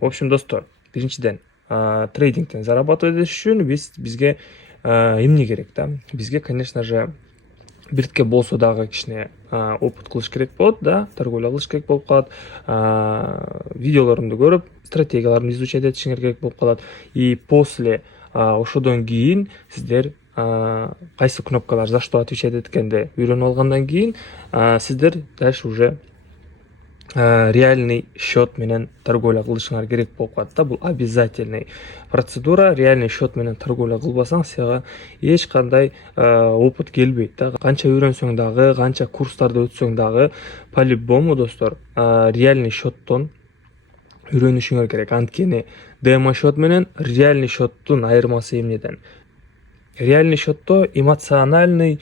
В общем, достор, биринчиден трейдингден зарабатывать этиш үчүн бизге эмне керек да? Бизге, конечно же, биртке болсо дагы кичине опыт кылыш керек болот да, торговля кылыш керек болуп калат, видеолорумду көрүп стратегияларын изучать этишиңер керек болуп калат. И после ошодон кийин сиздер кайсы кнопкалар за что отвечать эткенди үйрөнүп алгандан кийин сиздер дальше уже реальный счет менен торговля кылышыңар керек болуп калат да. Бул обязательный процедура. Реальный счет менен торговля кылбасаң сага эч кандай опыт келбейт да. Канча үйрөнсөң дагы, канча курстарды өтсөң дагы, по-любому достор, реальный счеттон үйрөнүшүңөр керек. Анткени демо счет менен реальный счеттун айырмасы эмнеден? Реальный счетто эмоциональный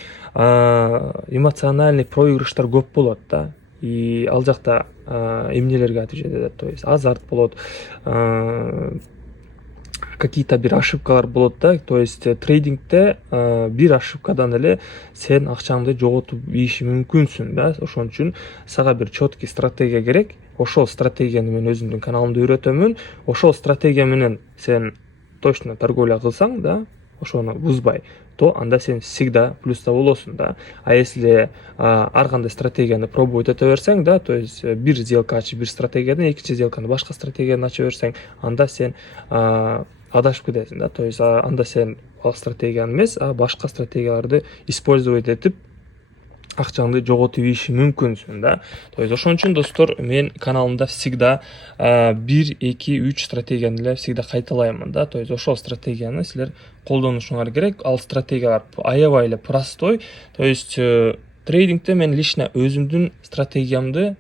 проигрыштар көп болот да. И ал жакта эмнелерге отвечать этет, то есть азарт болот, какие-то бир ошибкалар болот да. То есть трейдингде бир ошибкадан эле сен акчаңды жоготуп ийиши мүмкүнсүн да. Ошон үчүн сага бир четкий стратегия керек. Ошол стратегияны мен өзүмдүн каналымда үйрөтөмүн. Ошол стратегия менен сен точно торговля кылсаң да, ошону бузбай, то анда сен всегда плюста болосуң да. А если ар кандай стратегияны пробовать ете берсең да, то есть бир сделка ачып бир стратегиядан экинчи сделканы башка стратегиядан ача берсең, анда сен адашып кетесиң да. То есть анда сен ал стратегияны эмес, башка стратегияларды использовать этип акчаңды жоготуп ийиши мүмкүнсүн да. То есть ошон үчүн достор, мен каналымда всегда 1, 2, 3 стратегияны эле всегда кайталаймын да. То есть ошол стратегияны силер колдонушуңар керек. Ал стратегиялар аябай эле простой. То есть трейдингде мен лично өзүмдүн стратегиямды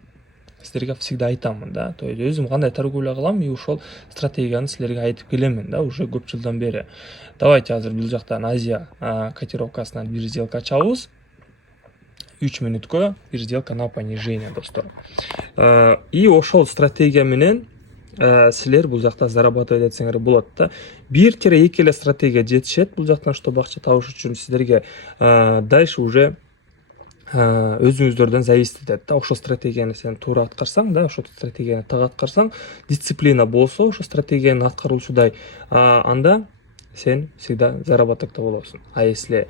силерге всегда айтамын да. То есть өзүм кандай торговля кылам, и ошол стратегияны силерге айтып келемин да, уже көп жылдан бери. Давайте азыр бул жактан Азия котировкасынан бир сделка ачабыз. 3 мүнөткө бир сделка на понижение, достор. И ошол стратегия менен силер бул жакта зарабатывать этсеңер болот да. 1-2 эле стратегия жетишет бул жактан, чтобы акча табыш үчүн силерге. Дальше уже өзүңүздөрдөн зависит этет да. Ошол стратегияны сен туура аткарсаң да, ошол стратегияны так аткарсаң, дисциплина болсо ошол стратегияны аткаруусудай, анда сен всегда заработокто болосуң. А если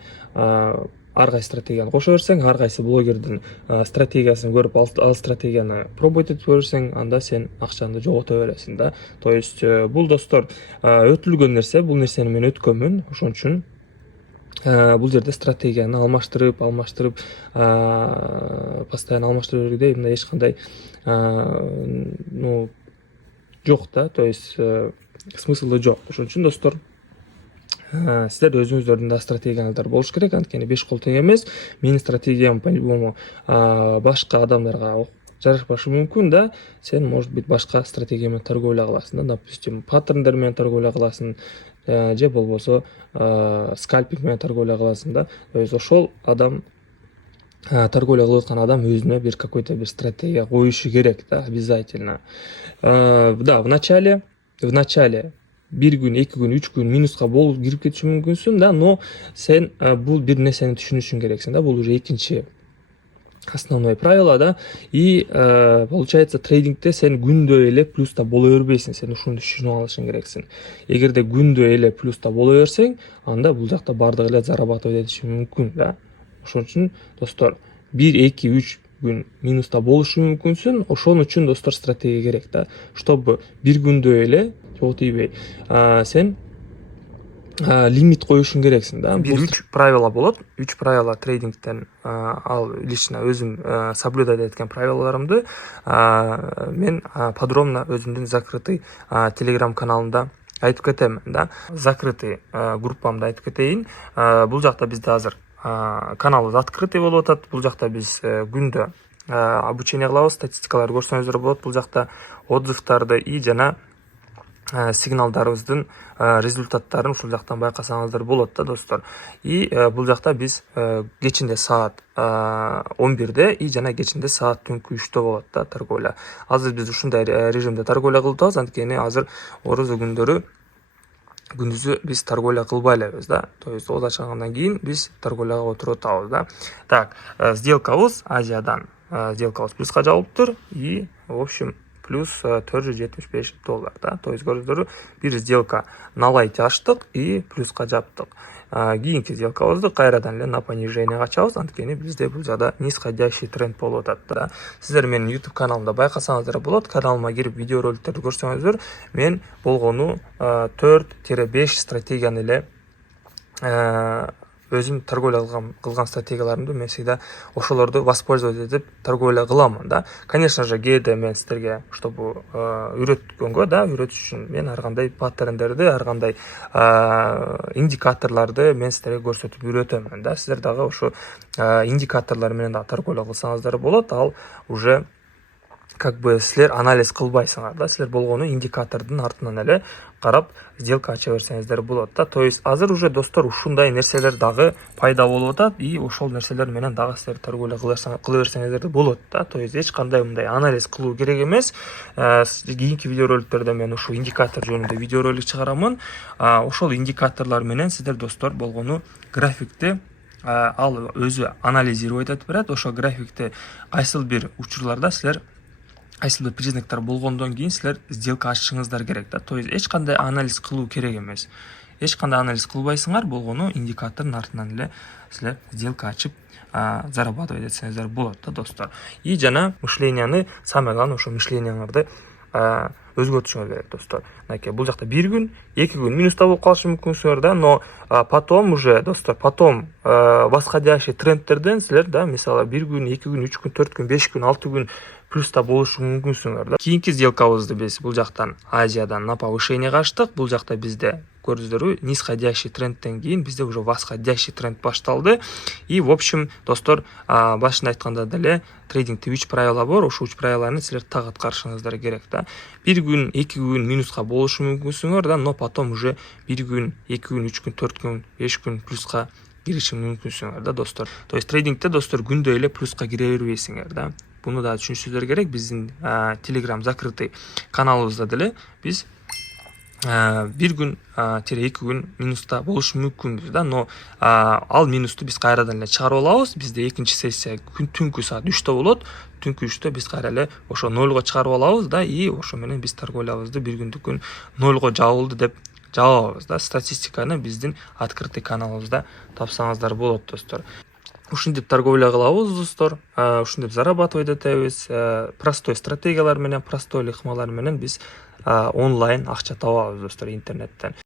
ар кайсы стратегияны кошо берсең, ар кайсы блогердин стратегиясын көрүп ал стратегияны пробовать этип көрсөң, анда сен акчаңды жогото бересиң да. То есть бул достор өтүлгөн нерсе, бул нерсени мен өткөнмүн. Ошон үчүн бул жерде стратегияны алмаштырып постоянно алмаштырып жүргөндө мындай эч кандай жок да. То есть смыслы жок. Ошон үчүн достор, силер өзүңүздөрдүн да стратегияңыздар болуш керек. Анткени 5 кол тең эмес. Менин стратегиям по-любому башка адамдарга жарашпашы мүмкүн да. Сен, может быть, башка стратегия менен торговля кыласың да. Допустим, паттерндер менен торговля кыласың, же болбосо скальпинг менен торговля кыласың да. То есть ошол адам, торговля кылып аткан адам өзүнө бир какой-то бир стратегия коюшу керек да, обязательно. Да, в начале 1 күн, 2 күн, 3 күн минуска болуп кирип кетиши мүмкүнсүн да, но сен бул бир нерсени түшүнүшүң керексиң да. Бул уже экинчи основное правило да. И получается, трейдингде сен күндө эле плюста боло бербейсиң. Сен ушуну түшүнүп алышың керексиң. Эгерде күндө эле плюста боло берсең, анда бул жакта бардыгы эле зарабатывать этиши мүмкүн да. Ошон үчүн достор, 1, 2, 3 күн минуста болушу мүмкүнсүн. Ошон үчүн достор стратегия керек да. Чтобы бир күндө эле тийбей, сен лимит коюшуң керексиң да. 3 правила болот. 3 правила трейдингден, ал лично өзүм соблюдать эткен правилаларымды мен подробно өзүмдүн закрытый телеграм каналымда айтып кетем да. Закрытый группамда айтып кетейин. Бул жакта бизде азыр каналыбыз открытый болуп атат. Бул жакта биз күндө обучение кылабыз. Статистикаларды көрсөңүздөр болот. Бул жакта отзывдарды и жана сигналдарыбыздын результаттарын ушул жактан байкасаңыздар болот да, достор. И бул жакта биз кечинде саат 11-де и жана кечинде саат түнкү 3-тө болот да торговля. Азыр биз ушундай режимде торговля кылып атабыз, анткени азыр орозо күндөрү күндүзү биз торговля кылбай элебиз да. То есть ооза чыгандан кийин биз торговляга отуруп атабыз да. Так, сделкабыз Азиядан сделкабыз плюска жабылыптыр и в общем плюс $475. Да? То есть көрдіңіздер, bir сделка налайт аштық и плюсқа жаптық. Кийинки сделкабызды кайрадан эле на понижение ачабыз, анткени бизде бул жакта нисходящий тренд болуп атат да. Сиздер менин YouTube каналымда байкасаңыздар болот. Каналыма кирип видео роликтерди көрсөңүздөр, мен болгону 4-5 стратегияны эле өзүм торговля кылган стратегияларымды мен всегда ошолорду воспользоваться этип торговля кыламын да. Конечно же, кээде мен сиздерге чтобы үйрөткөнгө да, үйрөтүш үчүн мен ар кандай паттерндерди, ар кандай индикаторлорду мен сиздерге көрсөтүп үйрөтөмүн да. Сиздер дагы ошо индикаторлор менен да торговля кылсаңыздар болот. Ал уже как бы силер анализ кылбайсыңар да, силер болгону индикатордун артынан эле карап сделка ача берсеңиздер болот да. То есть азыр уже достор ушундай нерселер дагы пайда болуп атат и ошол нерселер менен дагы силер торговля кыла берсеңиздер болот да. То есть эч кандай мындай анализ кылуу керек эмес. Кийинки видеороликтерде мен ушул индикатор жөнүндө видеоролик чыгарамын. Ошол индикаторлор менен сиздер достор болгону графикти ал өзү анализировать этип берет. Ошол графикти кайсыл бир учурларда силер кайсыл бир признактар болгондон кийин силер сделка ачышыңыздар керек да. То есть эч кандай анализ кылуу керек эмес. Эч кандай анализ кылбайсыңар, болгону индикатордун артынан эле силер сделка ачып зарабатывать этсеңиздер болот да достор. И жана мышленияны, самое главное, ошо мышленияңарды өзгөртүшүңүз керек достор. Мынакей бул жакта 1 күн, 2 күн минуста болуп калышы мүмкүнсүңөр да, но потом уже достор, потом восходящий трендтерден силер да, мисалы 1 күн, 2 күн, 3 күн, 4 күн, 5 күн, 6 күн плюста болушу мүмкүнсүңөр да. Кийинки сделкабызды биз бул жактан Азиядан на повышениеге ачтык. Бул жакта бизде көрдүңүздөрбү, нисходящий трендтен кийин бизде уже восходящий тренд башталды. И в общем, достор, башында айтканда деле трейдингте 3 правила бар. Ошо 3 правиланы силер так аткарышыңыздар керек да. 1 күн, 2 күн минуска болушу мүмкүнсүңөр да, но потом уже 1 күн, 2 күн, 3 күн, 4 күн, 5 күн плюска кириши мүмкүнсүңөр да достор. То есть трейдингте достор күндө эле плюска кире бербейсиңер да. Буну да түшүнүшүңүздөр керек. Биздин Telegram закрытый каналыбызда деле биз 1 күн, 2 күн минуста болушу мүмкүнбүз да, но ал минусту биз кайрадан эле чыгарып алабыз. Бизде экинчи сессия түнкү саат 3-тө болот. Түнкү 3-тө биз кайра эле ошо 0го чыгарып алабыз да, и ошо менен биз торговлябызды 1 күндүкүн 0го жабылды деп жабабыз да. Статистиканы биздин открытый каналыбызда тапсаңыздар болот достор. Ушинтип торговля кылабыз достор, ушинтип зарабатывать этебиз. Простой стратегиялар менен, простой ыкмалар менен биз онлайн акча табабыз достор интернеттен.